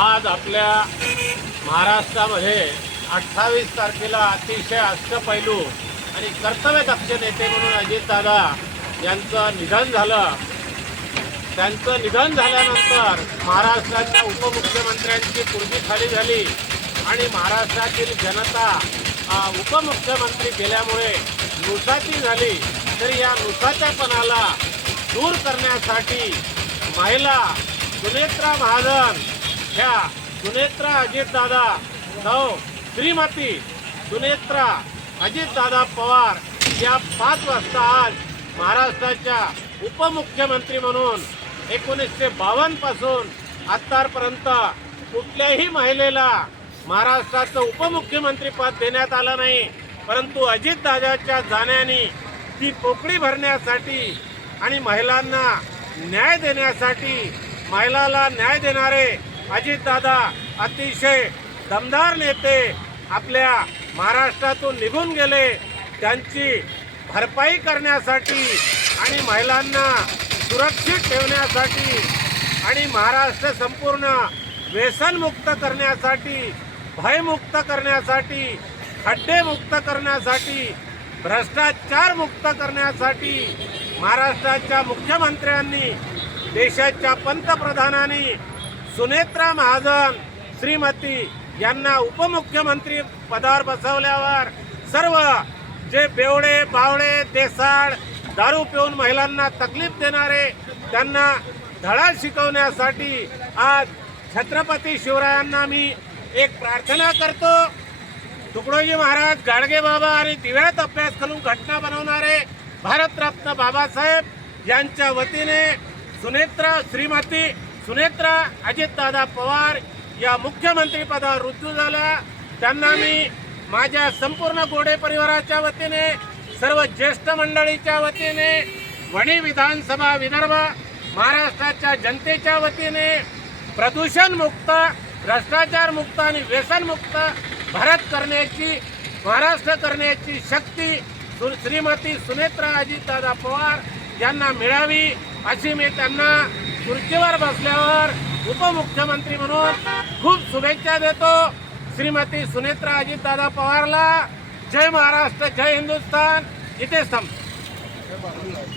आज आपल्या महाराष्ट्रामध्ये 28 तारखेला अतिशय अष्टपैलू आणि कर्तव्यदक्ष नेते म्हणून अजितदादा यांचं निधन झालं। त्यांचं निधन झाल्यानंतर महाराष्ट्राच्या उपमुख्यमंत्र्यांची खुर्ची खाली झाली आणि महाराष्ट्रातील जनता उपमुख्यमंत्री गेल्यामुळे नुसाची झाली। तर या नुसाच्यापणाला दूर करण्यासाठी महिला सुनेत्रा महाजन ह्या सुनेत्रा अजितदादा श्रीमती सुनेत्रा अजितदादा पवार या 5 वाजता आज महाराष्ट्राच्या उपमुख्यमंत्री म्हणून 1952 पासून आतापर्यंत कुठल्याही महिलेला महाराष्ट्राचं उपमुख्यमंत्री पद देण्यात आलं नाही, परंतु अजितदादाच्या जाण्याने ती पोकळी भरण्यासाठी आणि महिलांना न्याय देण्यासाठी महिलाला न्याय देणारे अजितदादा अतिशय दमदार नेते आपल्या महाराष्ट्रातून निघून गेले। त्यांची भरपाई करण्यासाठी आणि महिलांना सुरक्षित ठेवण्यासाठी आणि महाराष्ट्र संपूर्ण व्यसनमुक्त करण्यासाठी, भयमुक्त करण्यासाठी, खड्डेमुक्त करण्यासाठी, भ्रष्टाचार मुक्त करण्यासाठी महाराष्ट्राच्या मुख्यमंत्र्यांनी, देशाच्या पंतप्रधानांनी सुनेत्रा महाजन श्रीमती यांना उपमुख्यमंत्री पदावर बसवल्यावर सर्व जे बेवडे बावळे देसाळ दारू पिऊन महिलांना तकलीफ देणारे त्यांना धडा शिकवण्यासाठी आज छत्रपती शिवरायांना मी एक प्रार्थना करतो। तुकडोजी महाराज, गाडगे बाबा आणि दिव्यात अभ्यास करून घटना बनवणारे भारतरत्न बाबासाहेब यांच्या वतीने श्रीमती सुनेत्रा अजितदादा पवार या मुख्यमंत्री पदावर रुजू झाल्या। त्यांना मी माझ्या संपूर्ण गोडे परिवाराच्या वतीने, सर्व ज्येष्ठ मंडळीच्या वतीने, वणी विधानसभा विदर्भ महाराष्ट्राच्या जनतेच्या वतीने प्रदूषण मुक्त, भ्रष्टाचार मुक्त आणि व्यसन मुक्त भारत करण्याची, महाराष्ट्र करण्याची शक्ती श्रीमती सुनेत्रा अजितदादा पवार यांना मिळावी अशी मी त्यांना खुर्चीवर बसल्यावर उपमुख्यमंत्री म्हणून खूप शुभेच्छा देतो। श्रीमती सुनेत्रा अजितदादा पवारला जय महाराष्ट्र, जय हिंदुस्थान। इथेच थांबतो।